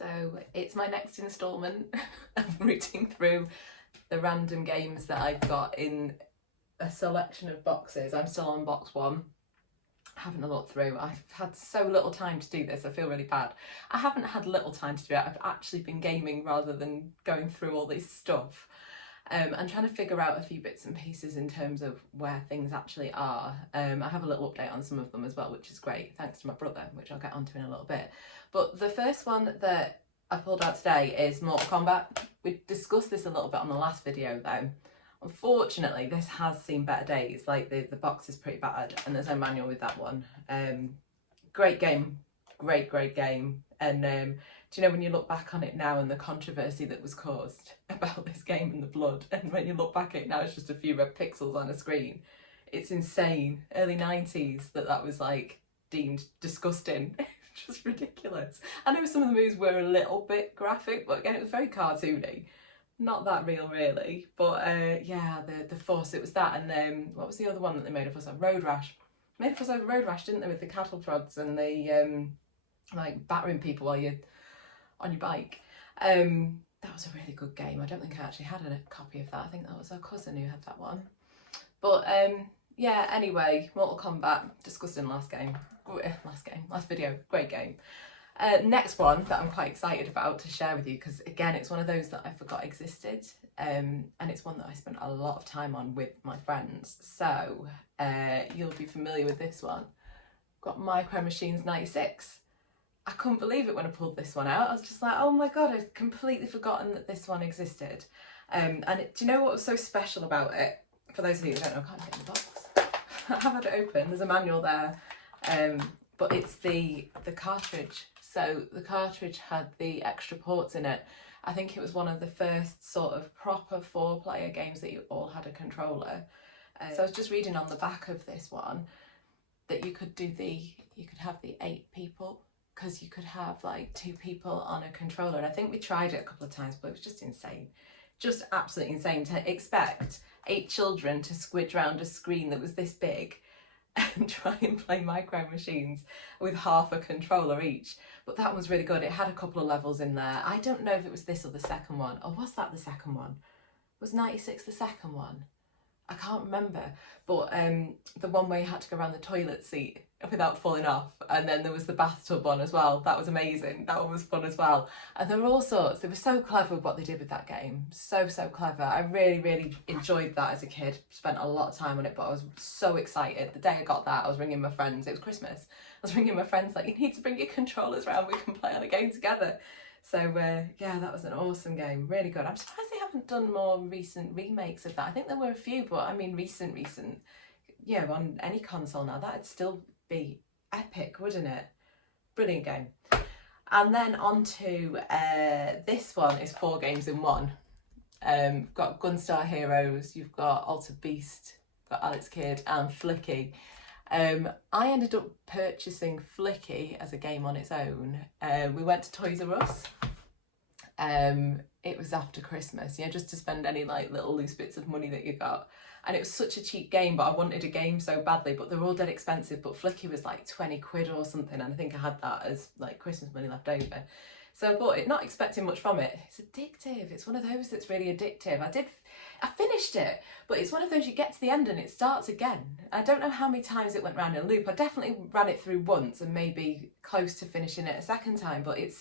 So it's my next instalment of rooting through the random games that I've got in a selection of boxes. I'm still on box 1, having a look through. I've had so little time to do this, I feel really bad. I haven't had little time to do it, I've actually been gaming rather than going through all this stuff. I'm trying to figure out a few bits and pieces in terms of where things actually are. I have a little update on some of them as well, which is great, thanks to my brother, which I'll get onto in a little bit. But the first one that I pulled out today is Mortal Kombat. We discussed this a little bit on the last video though. Unfortunately, this has seen better days, like the box is pretty battered and there's no manual with that one. Great game, great game. And do you know, when you look back on it now and the controversy that was caused about this game and the blood, and when you look back at it now, it's just a few red pixels on a screen. It's insane. Early 90s that was like deemed disgusting. Just ridiculous. I know some of the moves were a little bit graphic, but again, it was very cartoony. Not that real, really. But yeah, the fuss, it was that. And what was the other one that they made a fuss of? Road Rash. Made a fuss over Road Rash, didn't they, with the cattle prods and the like battering people while you're on your bike. That was a really good game. I don't think I actually had a copy of that. I think that was our cousin who had that one. But yeah, anyway, Mortal Kombat, discussing last video, great game. Next one that I'm quite excited about to share with you, because again, it's one of those that I forgot existed, and it's one that I spent a lot of time on with my friends. So you'll be familiar with this one. Got Micro Machines 96. I couldn't believe it when I pulled this one out. I was just like, oh my god, I'd completely forgotten that this one existed. And do you know what was so special about it? For those of you who don't know, I can't get in the box. I have had it open, there's a manual there, but it's the cartridge. So the cartridge had the extra ports in it. I think it was one of the first sort of proper 4-player games that you all had a controller. So I was just reading on the back of this one that you could have the 8 people, because you could have like 2 people on a controller. And I think we tried it a couple of times, but it was just insane. Just absolutely insane to expect 8 children to squidge around a screen that was this big and try and play Micro Machines with half a controller each. But that was really good. It had a couple of levels in there. I don't know if it was this or the second one. Or was that the second one? Was 96 the second one? I can't remember. But the one where you had to go around the toilet seat without falling off, and then there was the bathtub one as well. That was amazing. That one was fun as well. And there were all sorts. They were so clever with what they did with that game. So clever. I really enjoyed that as a kid. Spent a lot of time on it, but I was so excited. The day I got that, I was ringing my friends. It was Christmas. I was ringing my friends like, you need to bring your controllers around, we can play on a game together. So yeah, that was an awesome game, really good. I'm surprised they haven't done more recent remakes of that. I think there were a few, but I mean recent, yeah, on any console now, that'd still be epic, wouldn't it? Brilliant game. And then on to this one is 4 games in one. You've got Gunstar Heroes, you've got Altered Beast, you've got Alex Kidd and Flicky. I ended up purchasing Flicky as a game on its own. We went to Toys R Us. It was after Christmas, you know, just to spend any like little loose bits of money that you got. And it was such a cheap game, but I wanted a game so badly, but they were all dead expensive. But Flicky was like 20 quid or something, and I think I had that as like Christmas money left over. So I bought it, not expecting much from it. It's addictive. It's one of those that's really addictive. I finished it, but it's one of those you get to the end and it starts again. I don't know how many times it went round in a loop. I definitely ran it through once and maybe close to finishing it a second time, but it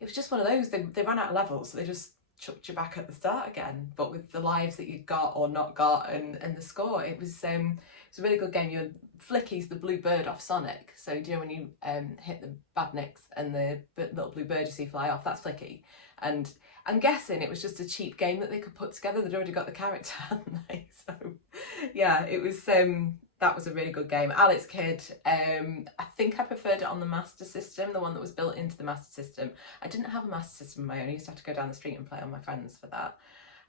was just one of those. They ran out of levels, so they just chucked you back at the start again, but with the lives that you got or not got and the score. It was a really good game. Flicky's the blue bird off Sonic, so do you know when you hit the badniks and the little blue bird you see fly off, that's Flicky. And I'm guessing it was just a cheap game that they could put together. They'd already got the character, hadn't they? So yeah, it was that was a really good game. Alex Kidd, I think I preferred it on the Master System, the one that was built into the Master System. I didn't have a Master System of my own. I used to have to go down the street and play on my friends for that.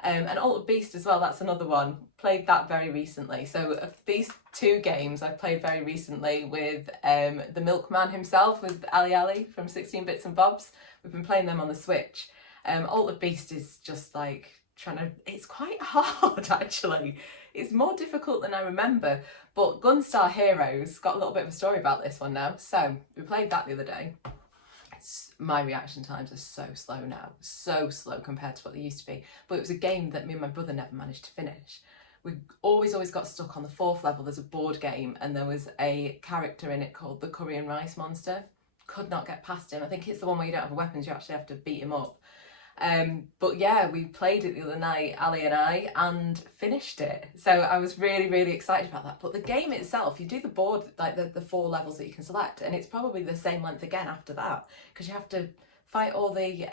And Altered Beast as well, that's another one. Played that very recently. So of these 2 games I've played very recently with the Milkman himself, with Ali from 16 Bits and Bobs. We've been playing them on the Switch. Altered Beast is just like it's quite hard actually. It's more difficult than I remember, but Gunstar Heroes got a little bit of a story about this one now. So we played that the other day. my reaction times are so slow now, so slow compared to what they used to be. But it was a game that me and my brother never managed to finish. We always got stuck on the 4th level. There's a board game and there was a character in it called the Curry and Rice Monster. Could not get past him. I think it's the one where you don't have weapons, you actually have to beat him up. But yeah, we played it the other night, Ali and I, and finished it. So I was really, really excited about that. But the game itself, you do the board, like the 4 levels that you can select, and it's probably the same length again after that, because you have to fight all the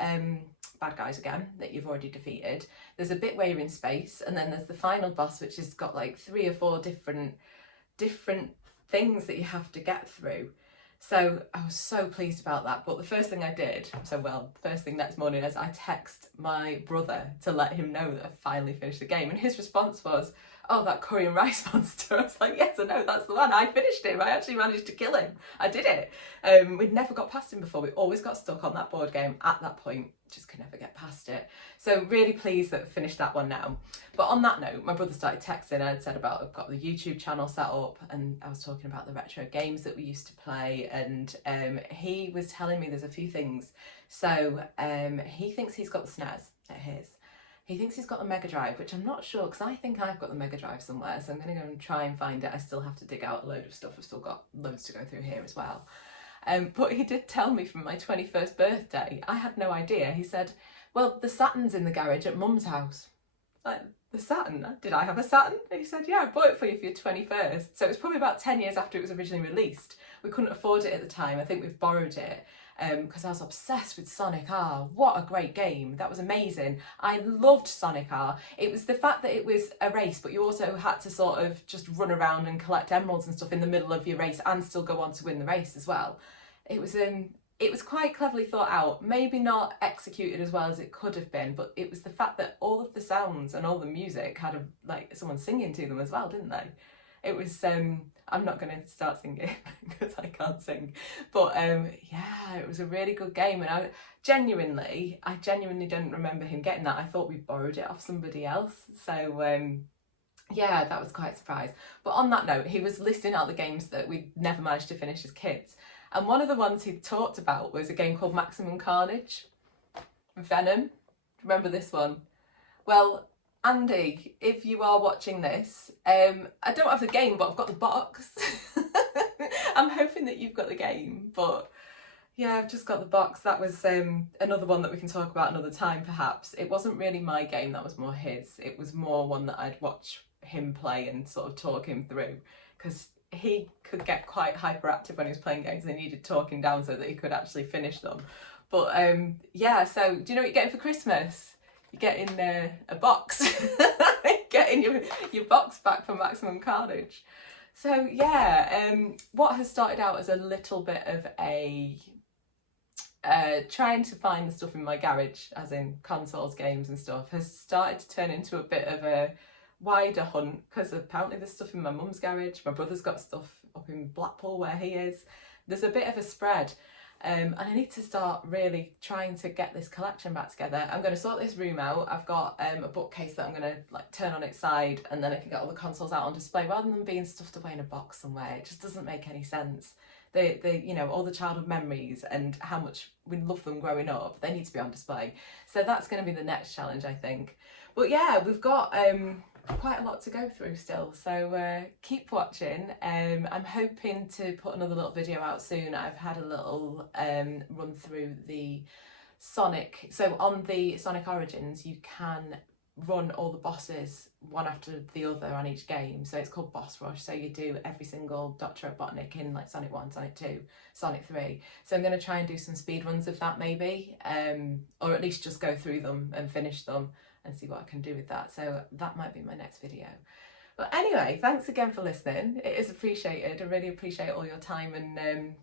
bad guys again that you've already defeated. There's a bit where you're in space, and then there's the final boss, which has got like 3 or 4 different things that you have to get through. So I was so pleased about that. But the first thing I did, first thing next morning, is I text my brother to let him know that I finally finished the game. And his response was, oh, that Curry and Rice Monster. I was like, yes, I know, that's the one. I finished him. I actually managed to kill him. I did it. We'd never got past him before. We always got stuck on that board game at that point. Just could never get past it. So really pleased that I finished that one now. But on that note, my brother started texting. I'd said about I've got the YouTube channel set up, and I was talking about the retro games that we used to play, and he was telling me there's a few things. So he thinks he's got the SNES at his. He thinks he's got the Mega Drive, which I'm not sure, because I think I've got the Mega Drive somewhere, so I'm going to go and try and find it. I still have to dig out a load of stuff. I've still got loads to go through here as well. But he did tell me from my 21st birthday. I had no idea. He said, well, the Saturn's in the garage at Mum's house. Like, the Saturn? Did I have a Saturn? And he said, yeah, I bought it for you for your 21st. So it was probably about 10 years after it was originally released. We couldn't afford it at the time. I think we've borrowed it. Because I was obsessed with Sonic R. What a great game. That was amazing. I loved Sonic R. It was the fact that it was a race, but you also had to sort of just run around and collect emeralds and stuff in the middle of your race and still go on to win the race as well. It was quite cleverly thought out, maybe not executed as well as it could have been, but it was the fact that all of the sounds and all the music had like someone singing to them as well, didn't they? It was, I'm not going to start singing because I can't sing, but yeah, it was a really good game, and I genuinely don't remember him getting that. I thought we borrowed it off somebody else, so yeah, that was quite a surprise. But on that note, he was listing out the games that we'd never managed to finish as kids, and one of the ones he talked about was a game called Maximum Carnage. Venom. Remember this one? Well, Andy, if you are watching this, I don't have the game, but I've got the box. I'm hoping that you've got the game, but yeah, I've just got the box. That was another one that we can talk about another time, perhaps. It wasn't really my game, that was more his. It was more one that I'd watch him play and sort of talk him through, because he could get quite hyperactive when he was playing games and he needed talking down so that he could actually finish them. But yeah, so do you know what you're getting for Christmas? You're getting a box. Getting your box back for Maximum Carnage. So yeah, what has started out as a little bit of a trying to find the stuff in my garage, as in consoles, games and stuff, has started to turn into a bit of a wider hunt, because apparently there's stuff in my mum's garage, my brother's got stuff up in Blackpool where he is. There's a bit of a spread, and I need to start really trying to get this collection back together. I'm going to sort this room out. I've got a bookcase that I'm going to like turn on its side, and then I can get all the consoles out on display rather than being stuffed away in a box somewhere. It just doesn't make any sense. They you know, all the childhood memories and how much we love them growing up, they need to be on display. So that's going to be the next challenge, I think. But yeah, we've got quite a lot to go through still, so keep watching. I'm hoping to put another little video out soon. I've had a little run through the Sonic. So on the Sonic Origins, you can run all the bosses one after the other on each game, so it's called Boss Rush. So you do every single Dr. Robotnik in like Sonic 1, Sonic 2, Sonic 3. So I'm going to try and do some speed runs of that maybe, or at least just go through them and finish them and see what I can do with that. So that might be my next video. But anyway, thanks again for listening. It is appreciated. I really appreciate all your time, and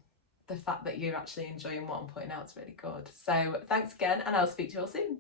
the fact that you're actually enjoying what I'm putting out is really good. So thanks again, and I'll speak to you all soon.